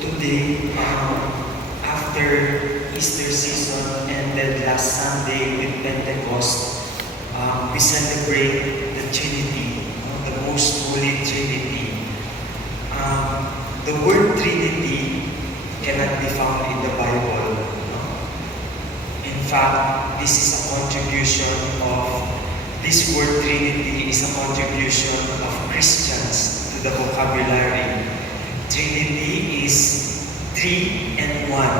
today, after Easter season and then last Sunday with Pentecost, we celebrate the Trinity, the Most Holy Trinity. The word Trinity cannot be found in the Bible. In fact, this word Trinity is a contribution of Christians to the vocabulary. Trinity is three and one,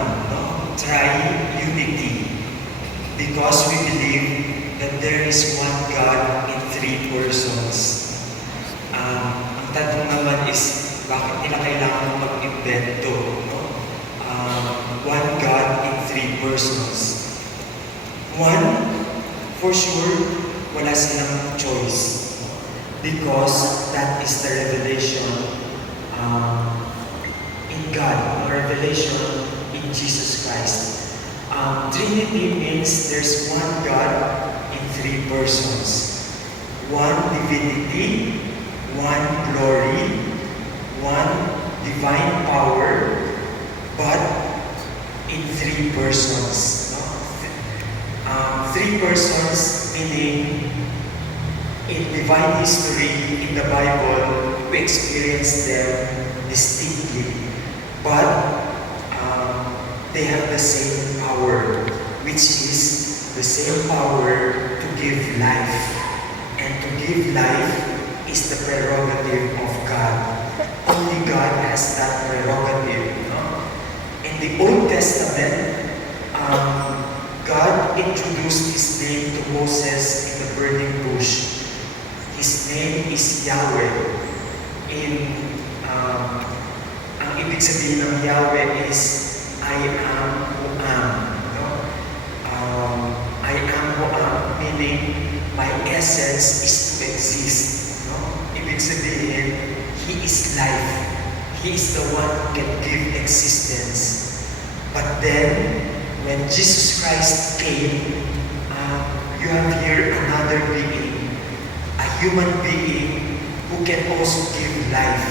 tri-unity, because we believe that there is one God in three persons. Ang tanong naman is, bakit nila kailangan mag-invento? One God in three persons. One, for sure, wala silang choice, because that is the revelation in God, a revelation in Jesus Christ. Trinity means there's one God in three persons. One divinity, one glory, one divine power, but in three persons. Three persons, meaning in divine history, in the Bible, we experience them distinctly. But they have the same power, which is the same power to give life. And to give life is the prerogative of God. Only God has that prerogative. In the Old Testament, God introduced His name to Moses in the burning bush. His name is Yahweh. Ang ibig sabihin ng Yahweh is, I am who am. I am who am, meaning my essence is to exist. Ibig sabihin, He is life. He is the one who can give existence. But then, when Jesus Christ came, you have here another being, a human being who can also give life,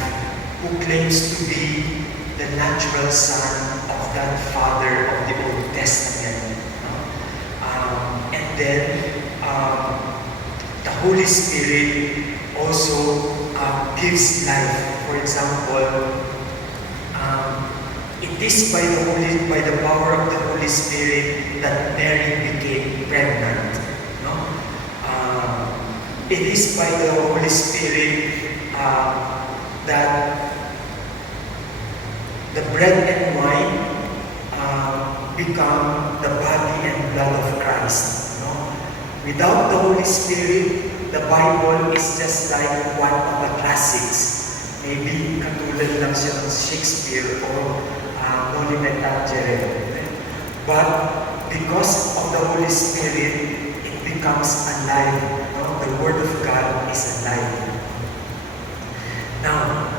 who claims to be the natural son of that Father of the Old Testament. And then, the Holy Spirit also gives life. For example, it is by the power of the Holy Spirit that Mary became pregnant. It is by the Holy Spirit that the bread and wine become the body and blood of Christ. Without the Holy Spirit, the Bible is just like one of the classics. Maybe katulad lang siya ng Shakespeare or Molly Metangere. But because of the Holy Spirit, it becomes alive. The Word of God is alive. Now,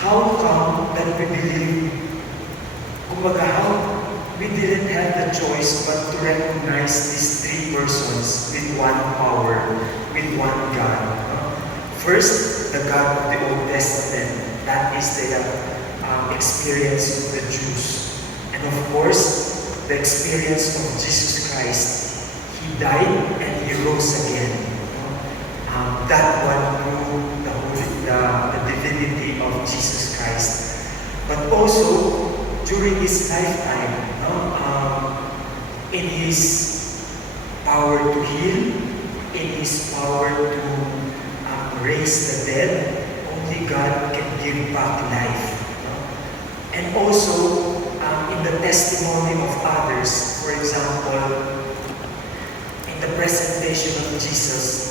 how come that we believe, how we didn't have the choice but to recognize these three persons with one power, with one God? First, the God of the Old Testament. That is the experience of the Jews. And of course, the experience of Jesus Christ. He died and He rose again. That one knew the divinity of Jesus Christ. But also, during His lifetime, in His power to heal, in His power to raise the dead, only God can give back life. And also, in the testimony of others, for example, in the presentation of Jesus,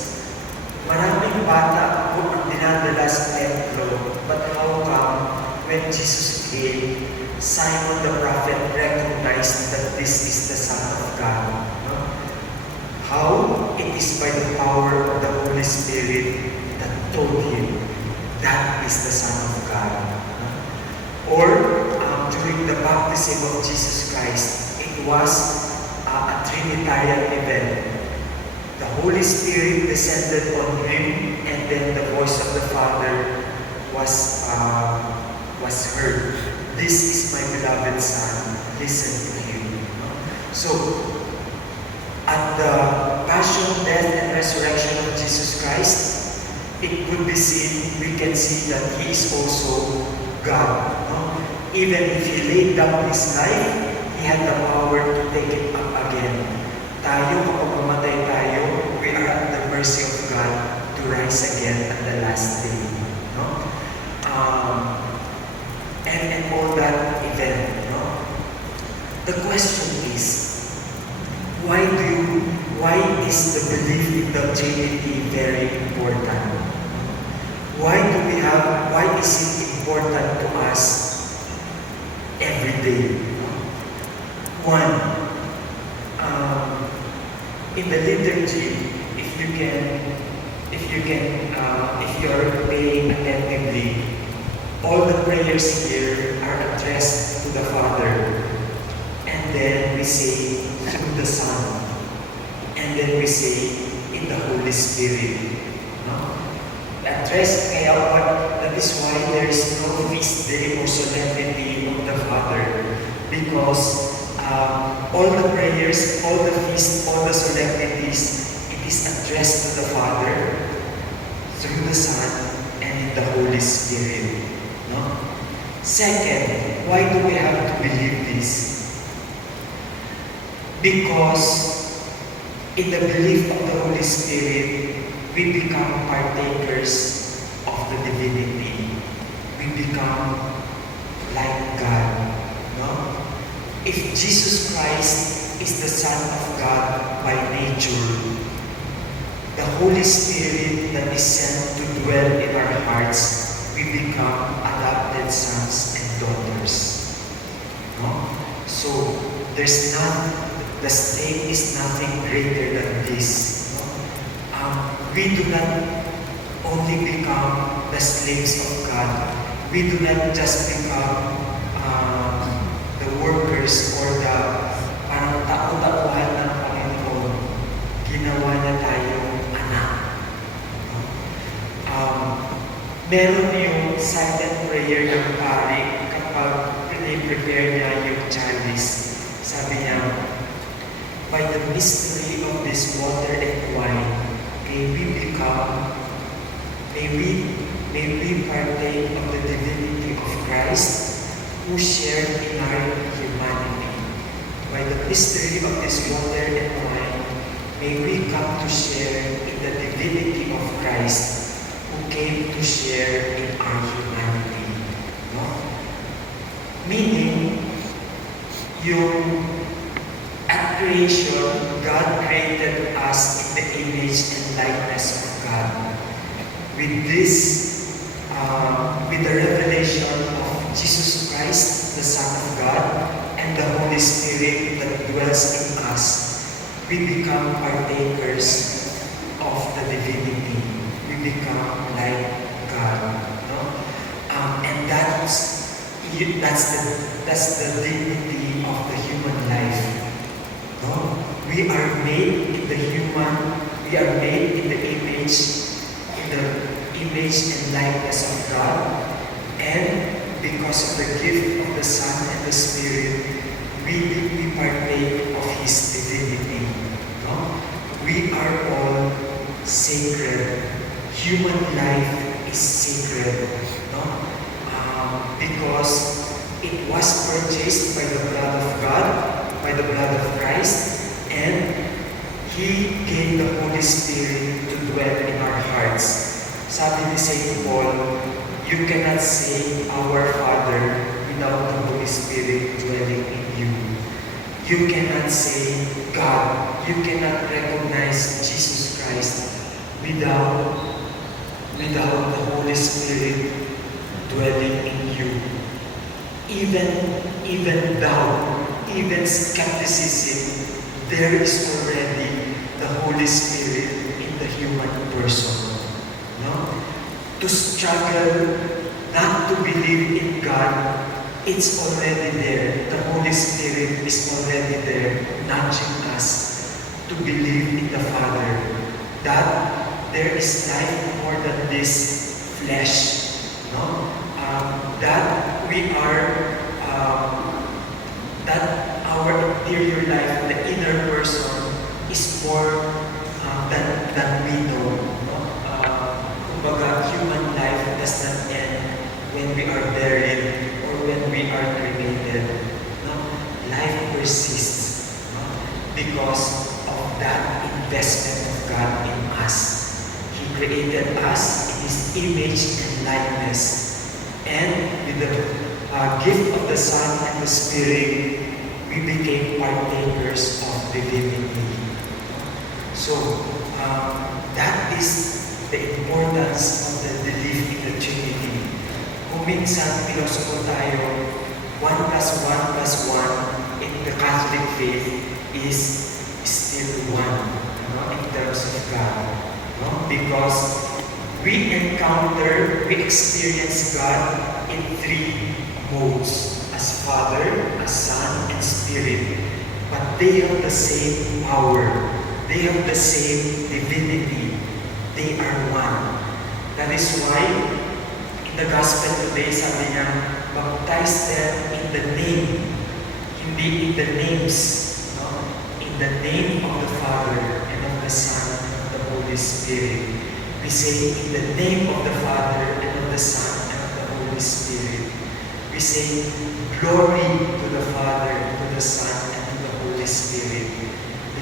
maraming bata po ang dinadala sa templo, but how come when Jesus came, Simon the prophet recognized that this is the Son of God? How? It is by the power of the Holy Spirit that told him that is the Son of God. Or during the baptism of Jesus Christ, it was a Trinitarian event. The Holy Holy Spirit descended on him, and then the voice of the Father was heard. This is my beloved Son, listen to him. So, at the passion, death, and resurrection of Jesus Christ, it would be seen, we can see that He is also God. Even if He laid down His life, He had the power to take it up again. Tayo, kapag mamatay tayo, we are at the mercy of God to rise again at the last day. No? And all that event. No? The question is, why is the belief in the Trinity very important? Why is it important to us every day? One, in the liturgy, if you're paying attentively, all the prayers here are addressed to the Father, and then we say through the Son, and then we say in the Holy Spirit. No? Addressed, that is why there is no feast day or solemnity of the Father, because all the prayers, all the feasts, all the solemnities, it is addressed to the Father through the Son and in the Holy Spirit. No? Second, why do we have to believe this? Because in the belief of the Holy Spirit, we become partakers of the divinity. We become like God. No? If Jesus Christ is the Son of God by nature, the Holy Spirit that is sent to dwell in our hearts, we become adopted sons and daughters. No? So, the state is nothing greater than this. No? We do not only become the slaves of God. We do not just become the workers or the parang tao-tauhan ng Panginoon. Ginawa na tayong anak. Meron yung silent prayer ng pari kapag prepare niya yung chalice. Sabi niya, by the mystery of this water and wine, may we partake of the divinity of Christ, who shared in our humanity. By the mystery of this water and wine, may we come to share in the divinity of Christ, who came to share in our humanity. No? Meaning, at creation, God created us in the image and likeness of God. With the revelation of Jesus Christ, the Son of God, and the Holy Spirit that dwells in us, we become partakers of the divinity. We become like God. No? And that's the dignity of the human life. No? We are made in the image and likeness of God, and because of the gift of the Son and the Spirit, we partake of His divinity. No? We are all sacred. Human life is sacred. No? Because it was purchased by the blood of God, by the blood of Christ, and He gave the Holy Spirit to dwell in our hearts. Sabi ni St. Paul, you cannot say, Our Father, without the Holy Spirit dwelling in you. You cannot say, God. You cannot recognize Jesus Christ without the Holy Spirit dwelling in you. Even doubt, even skepticism, there is already the Holy Spirit in the human person. No? To struggle not to believe in God, it's already there. The Holy Spirit is already there, nudging us to believe in the Father. that there is life more than this flesh, no? That we are, that our interior life, the inner person, is more than we know. No? Kumbaga, human life does not end when we are buried or when we are cremated. No? Life persists, no? Because of that investment of God in us. He created us in His image and likeness. And with the gift of the Son and the Spirit, we became partakers of divinity. So, that is the importance of the belief in the Trinity. Kung minsan, pilosopo tayo, 1 plus 1 plus 1 in the Catholic faith is still 1, no, in terms of God. No? Because we experience God in 3 modes, as Father, as Son, and Spirit. But they have the same power. They have the same divinity. They are one. That is why, in the Gospel today, sabi niya, baptize them in the name, hindi in the names, no? In the name of the Father, and of the Son, and of the Holy Spirit. We say, in the name of the Father, and of the Son, and of the Holy Spirit. We say, glory to the Father, to the Son, and to the Holy Spirit.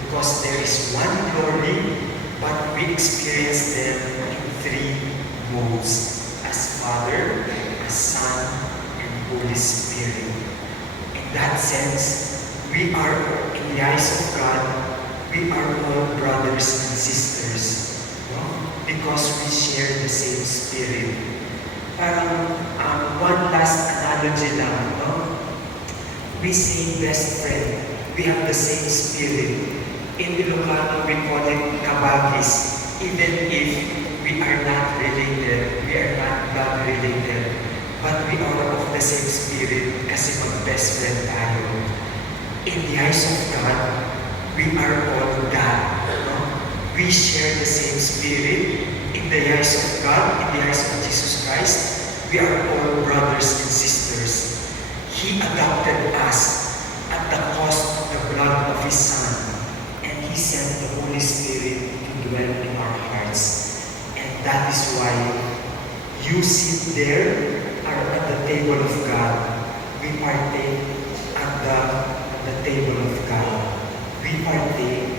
Because there is one glory, but we experience them in 3 modes, as Father, as Son, and Holy Spirit. In that sense, we are, in the eyes of God, we are all brothers and sisters. No? Because we share the same Spirit. Parang one last analogy lang, no? We say best friend. We have the same Spirit. In Ilocano, we call it kabagis. Even if we are not related, we are not blood related, but we are of the same Spirit kasi mag-best friend tayo. In the eyes of God, we are all God. No? We share the same Spirit. In the eyes of God, in the eyes of Jesus Christ, we are all brothers and sisters. He adopted us at the cost of the blood of His Son, and He sent the Holy Spirit to dwell in our hearts. And that is why you sit there or at the table of God. We partake at the table of God. We partake